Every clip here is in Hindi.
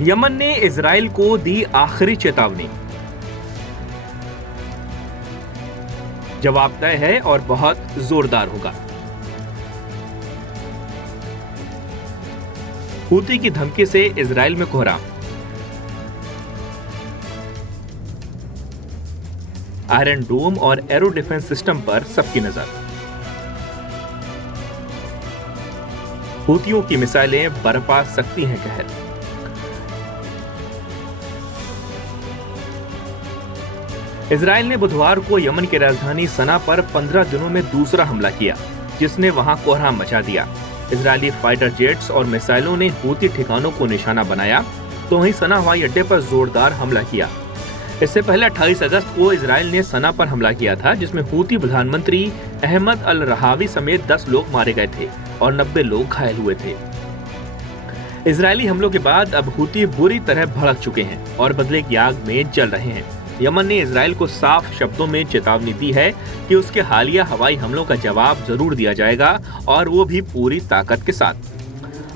यमन ने इजराइल को दी आखिरी चेतावनी। जवाब तय है और बहुत जोरदार होगा। हूती की धमकी से इजराइल में कोहराम। आयरन डोम और एरो डिफेंस सिस्टम पर सबकी नजर। हूतियों की मिसाइलें बरपा सकती हैं कहर। इजराइल ने बुधवार को यमन की राजधानी सना पर 15 दिनों में दूसरा हमला किया, जिसने वहां कोहराम मचा दिया। इजरायली फाइटर जेट्स और मिसाइलों ने हूती ठिकानों को निशाना बनाया, तो वहीं सना हवाई अड्डे पर जोरदार हमला किया। इससे पहले 28 अगस्त को इजराइल ने सना पर हमला किया था, जिसमें हूती प्रधानमंत्री अहमद अल रहावी समेत 10 लोग मारे गए थे और 90 लोग घायल हुए थे। इजरायली हमलों के बाद अब हूती बुरी तरह भड़क चुके हैं और बदले की आग में जल रहे हैं। यमन ने इजराइल को साफ शब्दों में चेतावनी दी है कि उसके हालिया हवाई हमलों का जवाब जरूर दिया जाएगा, और वो भी पूरी ताकत के साथ।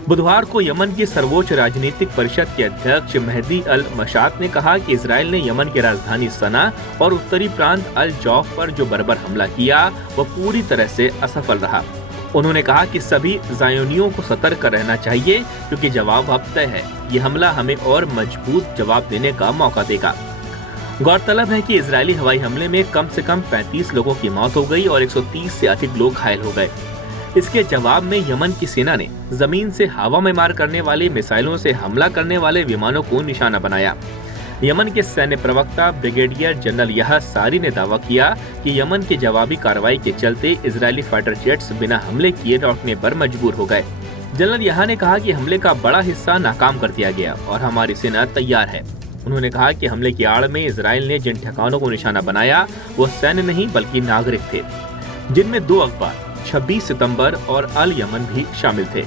बुधवार को यमन की सर्वोच्च राजनीतिक परिषद के अध्यक्ष मेहदी अल मशात ने कहा कि इजराइल ने यमन की राजधानी सना और उत्तरी प्रांत अल जौफ पर जो बर्बर हमला किया वह पूरी तरह से असफल रहा। उन्होंने कहा कि सभी ज़ायोनियों को सतर्क रहना चाहिए, क्योंकि जवाब अब तय है। ये हमला हमें और मजबूत जवाब देने का मौका देगा। गौरतलब है कि इजरायली हवाई हमले में कम से कम 35 लोगों की मौत हो गई और 130 से अधिक लोग घायल हो गए। इसके जवाब में यमन की सेना ने जमीन से हवा में मार करने वाली मिसाइलों से हमला करने वाले विमानों को निशाना बनाया। यमन के सैन्य प्रवक्ता ब्रिगेडियर जनरल याह सारी ने दावा किया कि यमन की जवाबी कार्रवाई के चलते इजरायली फाइटर जेट्स बिना हमले किए लौटने पर मजबूर हो गए। जनरल याह ने कहा कि हमले का बड़ा हिस्सा नाकाम कर दिया गया और हमारी सेना तैयार है। उन्होंने कहा कि हमले की आड़ में इजराइल ने जिन ठिकानों को निशाना बनाया वो सैन्य नहीं बल्कि नागरिक थे, जिनमें 2 अखबार 26 सितंबर और अल यमन भी शामिल थे।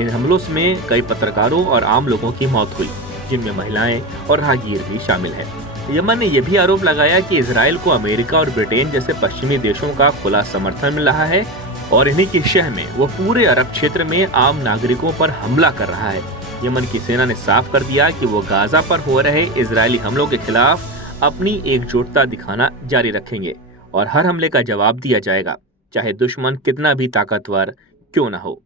इन हमलों में कई पत्रकारों और आम लोगों की मौत हुई, जिनमें महिलाएं और राहगीर भी शामिल हैं। यमन ने यह भी आरोप लगाया कि इजराइल को अमेरिका और ब्रिटेन जैसे पश्चिमी देशों का खुला समर्थन मिल रहा है और इन्हीं की शह में वो पूरे अरब क्षेत्र में आम नागरिकों पर हमला कर रहा है। यमन की सेना ने साफ कर दिया कि वो गाजा पर हो रहे इजरायली हमलों के खिलाफ अपनी एकजुटता दिखाना जारी रखेंगे और हर हमले का जवाब दिया जाएगा, चाहे दुश्मन कितना भी ताकतवर क्यों न हो।